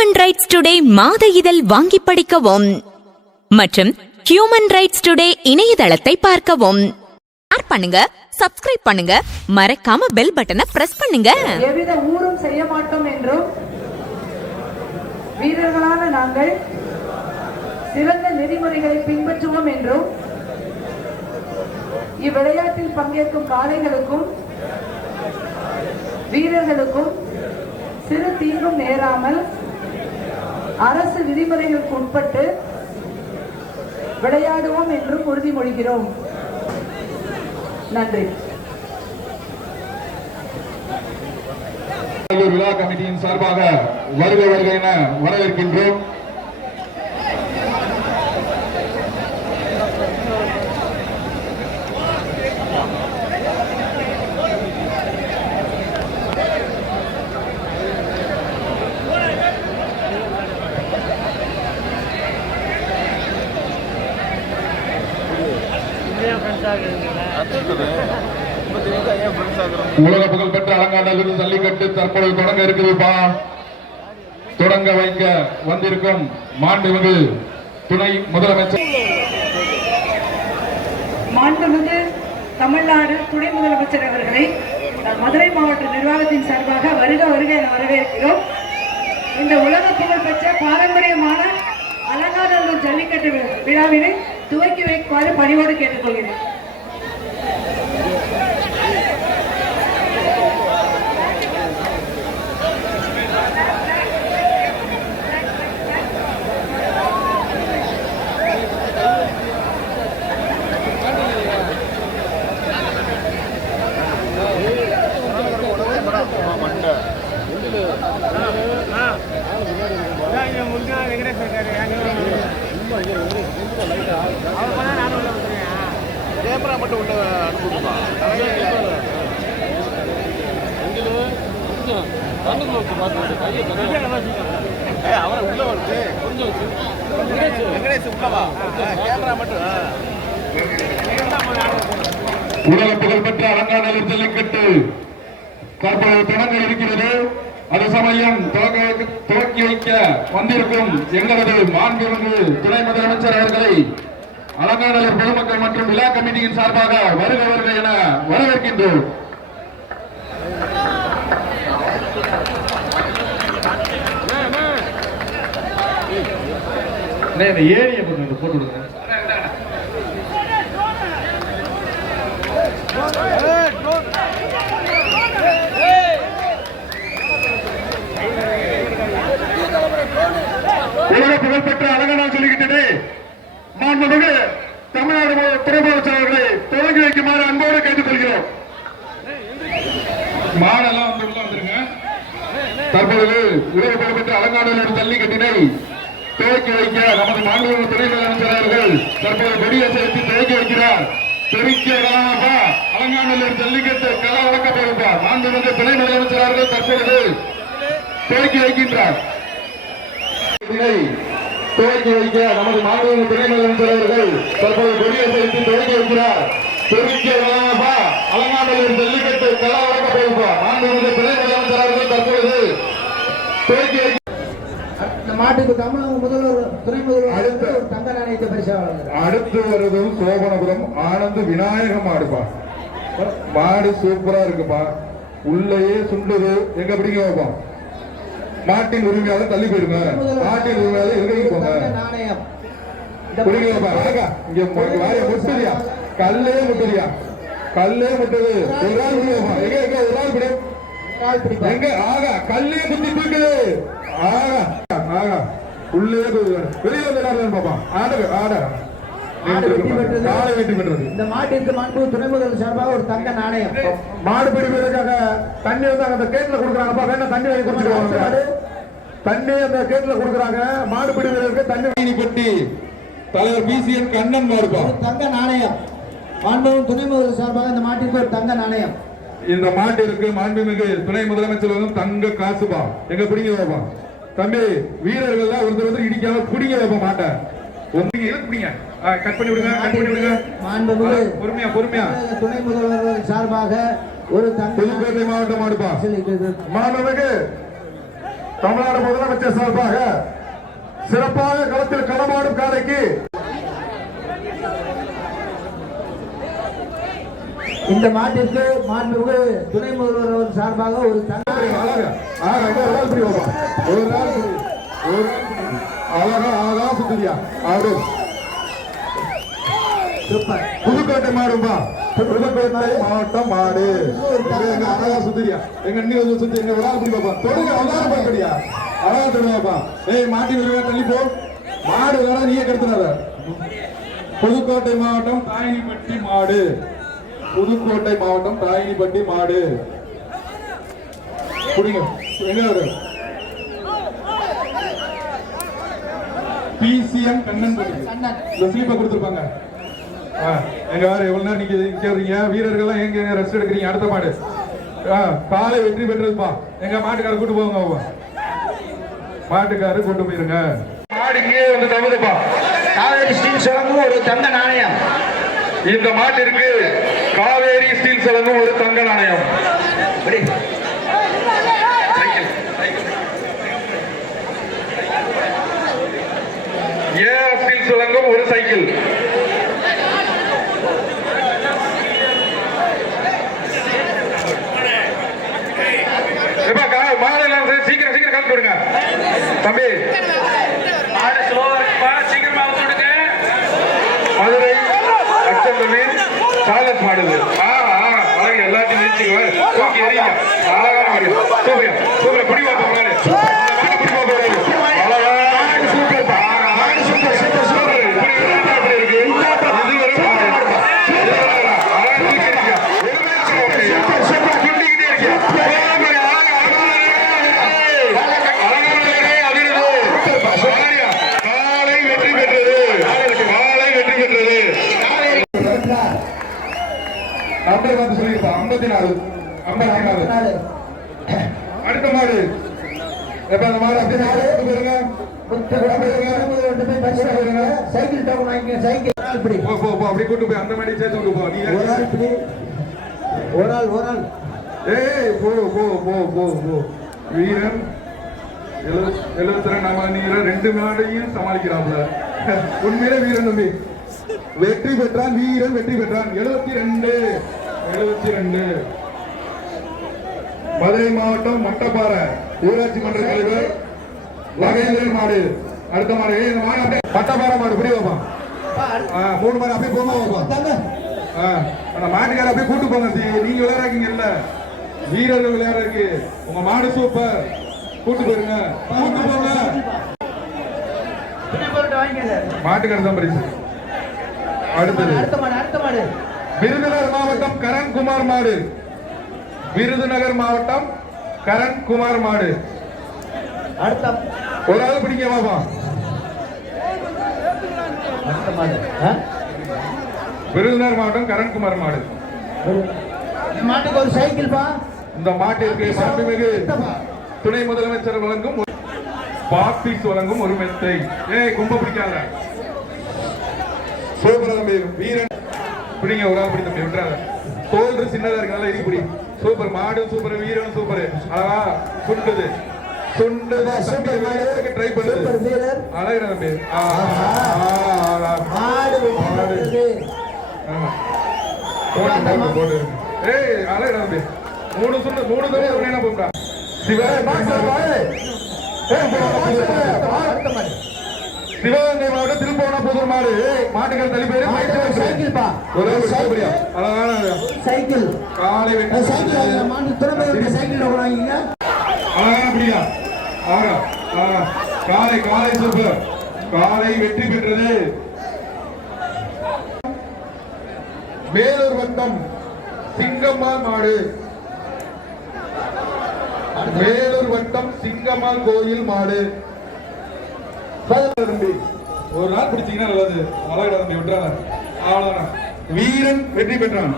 Human rights today மாத இதழ் வாங்கி படிக்கவும் மற்றும் ஹியூமன் ரைட்ஸ் டுடே இணையதளத்தை பார்க்கவும். பண்ணுங்க, சப்ஸ்கிரைப் பண்ணுங்க, மறக்காம பெல் பட்டனை பிரஸ் பண்ணுங்க. எவ்வித ஊரும் செய்ய மாட்டோம் என்றும் வீரர்களான நாங்கள் சிறந்த நெறிமுறைகளை பின்பற்றுவோம் என்றும் இவ்விளையாட்டில் பங்கேற்கும் காளைகளுக்கும் வீரர்களுக்கும் சிறு தீங்கும் நேராமல் அரசு விதிமுறைகளுக்கு உட்பட்டு விளையாடுவோம் என்றும் உறுதிமொழிகிறோம். நன்றி. விழா கமிட்டியின் சார்பாக வருக வருக என வரவேற்கின்றோம். உலக புகழ்பெற்ற அலங்காநல்லூர் ஜல்லிக்கட்டு தற்பொழுது தொடங்க இருக்குதுப்பா. தொடங்க வைக்க வந்திருக்கும் மாண்புமிகு துணை முதலமைச்சர் மாண்புமிகு தமிழ்நாடு துணை முதலமைச்சர் அவர்களை மதுரை மாவட்ட நிர்வாகத்தின் சார்பாக வருக வருக என வரவேற்கிறோம். இந்த உலக புகழ்பெற்ற பாரம்பரியமான அலங்காநல்லூர் ஜல்லிக்கட்டு விழாவினை துவக்கி வைக்குமாறு பணிவோடு கேட்டுக்கொள்கிறேன். கேமரா மட்டும் உள்ள அனுப்பிடுமா? அவரை உள்ள வருது வெங்கடேஷ் உள்ளவா? கேமரா மட்டும். உலக புகழ்பெற்ற அலங்காநல்லூர் ஜல்லிக்கட்டு தற்போது தொடங்க இருக்கிறது. அது சமயம் துவக்கி வைக்க வந்திருக்கும் எங்களது மாண்புமிகு துணை முதலமைச்சர் அவர்களை அலங்காநல்லூர் பொதுமக்கள் மற்றும் விழா கமிட்டியின் சார்பாக வருக வருக என வரவேற்கின்றோம். ஏரியை போட்டு விடுங்க. உலக புகழ்பெற்ற அலங்காநல்லூர் ஜல்லிக்கட்டு மாண்புமிகு தமிழ்நாடு துணை முதலமைச்சர் அவர்களை தொடங்கி வைக்குமாறு அன்போடு கேட்டுக்கொள்கிறோம். மாடெல்லாம் வந்து உள்ள வந்துருங்க. தற்போது உலக புகழ்பெற்ற அலங்காநல்லூர் ஜல்லிக்கட்டினை துவக்கி வைக்க நமது மாண்புமிகு துணை முதலமைச்சர் அவர்கள் தற்போது கொடியை செலுத்தி துவக்கி வைக்கிறார். பெருக்கிய அலங்காநல்லூர் ஜல்லிக்கட்டு கள வழக்க போகிறார். மாண்புமிகு துணை முதலமைச்சர் அவர்கள் தற்போது துவக்கி வைக்கின்றார். துவக்கி வைக்க நமது மாண்புமிகு துணை முதலமைச்சர் அவர்கள் தற்போது கொடியை செலுத்தி துவக்கி வைக்கிறார். பெருக்கிய அலங்காநல்லூர் ஜல்லிக்கட்டு கள வழக்க போகிறார். மாண்புமிகு துணை முதலமைச்சர் அவர்கள் தற்போது துவக்கி வைக்க மாட்டுக்கு தமிழக முதல்வர் துணை முதல்வர் தங்க நாணயத்தை பரிசு அடுத்து வருதும் சோபனபுரம் ஆனந்த் விநாயக மாடுப்பா. மாடு சூப்பரா இருக்குப்பா. உள்ளேயே சுண்டுது. எங்க பிடிக்க வைப்போம். மாட்டின் உரிமையாளர் தள்ளி போயிருங்க. மாட்டின் உரிமையாளர் எங்க போங்க. நாணயம் பிடிக்க வைப்பா. இங்க வாரிய முட்டுதியா, கல்லே முட்டுதியா, கல்லே முட்டுது. ஒரு நாள் பிடிப்பா. எங்க எங்க ஒரு நாள் பிடி எங்க ஆகா கல்லே முட்டி தூக்குது. ஆகா ஆகா உள்ளே வெளியே வந்து பாப்பா. ஆட ஆட இந்த மாட்டிற்கு மாண்பு துணை முதல்வர் சார்பாக ஒரு தங்க நாணயம். மாடு பிடிப்பதற்காக தண்ணி வந்து அந்த கேட்ல கொடுக்குறாங்கப்பா. வேணா தண்ணி வாங்கி கொடுத்துருவாங்க. தண்ணி அந்த கேட்ல கொடுக்குறாங்க. மாடு பிடிப்பதற்கு தண்ணி பெட்டி தலைவர் பிசிஎன் கண்ணன் மாறுப்பா. தங்க நாணயம் மாண்பு துணை முதல்வர் சார்பாக இந்த மாட்டிற்கு ஒரு தங்க நாணயம். இந்த மாட்டிற்கு மாண்புமிகு துணை முதலமைச்சர் தங்க காசுப்பா. எங்க பிடிங்க வைப்பா. தம்பி வீரர்கள் ஒருத்தர் இடிக்காம பிடிங்க வைப்ப மாட்டேன். கட் பண்ணி விடுங்க. பொறுமையா பொறுமையா துணை முதல்வர் சார்பாக ஒரு புதுக்கோட்டை மாவட்டம் மாடுப்பா. மாணவனுக்கு தமிழ்நாடு முதலமைச்சர் சார்பாக சிறப்பாக களத்தில் களமாடும் காலைக்கு இந்த மாட்டிற்கு மாண்புமிகு துணை முதல்வர் அவர்கள் சார்பாக ஒரு தங்க சூப்பர் புதுக்கோட்டை மாடும்பா புதுக்கோட்டை மாவட்டம் மாடு அழகா சுத்திரியா எங்க அண்ணி வந்து சுத்தி எங்க விழா அப்படி பாப்பா தொடுங்க அழகா பாக்கடியா அழகா தொடுவாப்பா ஏய் மாட்டி விழுவா தள்ளி போ மாடு வேற நீயே கெடுத்துறாத புதுக்கோட்டை மாவட்டம் தாயினிப்பட்டி மாடு புதுக்கோட்டை மாவட்டம் தாயினிப்பட்டி மாடு புடிங்க எங்க வரு பிசிஎம் கண்ணன் இந்த ஸ்லீப்பை கொடுத்துருப்பாங்க எங்க வேற எவ்வளவு நேரம் நீங்க கேக்குறீங்க வீரர்கள் எங்க ரெஸ்ட் எடுக்கிறீங்க அடுத்த மாடு காலை வெற்றி பெற்றதுப்பா எங்க மாட்டுக்கார கூட்டு போங்க அவங்க மாட்டுக்காரரு கூட்டு போயிருங்க மாடு இங்கே வந்து தகுதுப்பா காவேரி ஸ்டீல் சுரங்கும் ஒரு தங்க நாணயம் இந்த மாட்டிற்கு காவேரி ஸ்டீல் சலங்கும் ஒரு தங்க நாணயம் ஏ ஸ்டீல் சலங்கும் ஒரு சைக்கிள் சீக்கிரம் சீக்கிரம் கால் போடுங்க தம்பி மாடு ஸ்லோவா இருக்குப்பா சீக்கிரமா வந்துடுங்க மதுரை அச்சந்தமீன் சாலஸ் மாடுது அழகு எல்லாத்தையும் நிறுத்திங்க தூக்கி எறிங்க அழகான மாடு சூப்பர் சூப்பர் பிடி பார்ப்போம் மாடு பிடி பார்ப்போம் அழகான சூப்பர் மாடு சூப்பர் சூப்பர் சூப்பர் இப்படி இருக்கு நம்பர் வந்து சொல்லிருப்பா 54 அடுத்த மாடு எப்ப அந்த மாடு அப்படியே சைக்கிள் டவுன் வாங்கிக்க சைக்கிள் இப்படி போ போ போ அப்படி கூட்டு போய் அந்த மாடி சேர்த்து கொண்டு போ நீ ஒரு ஆள் ஏய் போ போ போ போ போ வீரன் 72 நீர 2 மாடையும் சமாளிக்கிறாப்ல உண்மையிலே வீரன் தம்பி வெற்றி பெற்றான் வீரன் வெற்றி பெற்றான் 72 மதுரை மாவட்டம் மட்டப்பாறை ஊராட்சி மன்ற தலைவர் வகைந்திரன் மாடு அடுத்த மாடு இந்த மாடு அப்படியே மட்டப்பாறை மாடு இப்படி வைப்பான் 3 மாடு அப்படியே போமா வைப்பான் அந்த மாட்டுக்கார அப்படியே கூட்டு போங்க நீங்க விளையாடுறீங்கல்ல வீரர்கள் விளையாடுறீங்க உங்க மாடு சூப்பர் கூட்டு போயிருங்க கூட்டு போங்க மாட்டுக்கார தான் பரிசு அடுத்தது விருதுநகர் மாவட்டம் கரண்குமார் மாடு விருதுநகர் மாவட்டம் கரண்குமார் மாடு அடுத்த ஒரு ஆள் பிடிக்க பாப்பா விருதுநகர் மாவட்டம் கரண்குமார் மாடு மாட்டுக்கு ஒரு சைக்கிள் பா இந்த மாட்டிற்கு மாண்புமிகு துணை முதலமைச்சர் வழங்கும் பாப்பீஸ் வழங்கும் ஒரு மெத்தை கும்ப பிடிக்காத சூப்பர் வீரன் பிடிங்க ஒரு ஆள் பிடி தம்பி விட்டுறாங்க தோல் சின்னதா இருக்கனால எரி பிடி சூப்பர் மாடு சூப்பர் வீரன் சூப்பர் அழகா சுண்டுது ட்ரை பண்ணுது அழகிற தம்பி போட்டு ஏய் அழகிற தம்பி 3 தடவை என்ன போட்டா சிவகங்கை மாவட்டம் திருப்போணப்புதூர் மாடு மாட்டுகள் தள்ளி பேரு சைக்கிள் பா அழகான சைக்கிள் காலை சைக்கிள் மாட்டு துறவை சைக்கிள் வாங்கிங்க அழகான பிடியா காலை காலை சூப்பர் காலை வெற்றி பெற்றது மேலூர் வட்டம் சிங்கம்மாள் மாடு வேலூர் வட்டம் சிங்கம்மாள் கோயில் மாடு ஒரு நாள் பிடிச்சீங்கன்னா நல்லது அழகா தம்பி விட்டுறாங்க அவ்வளவுதான் வீரன் வெற்றி பெற்றான்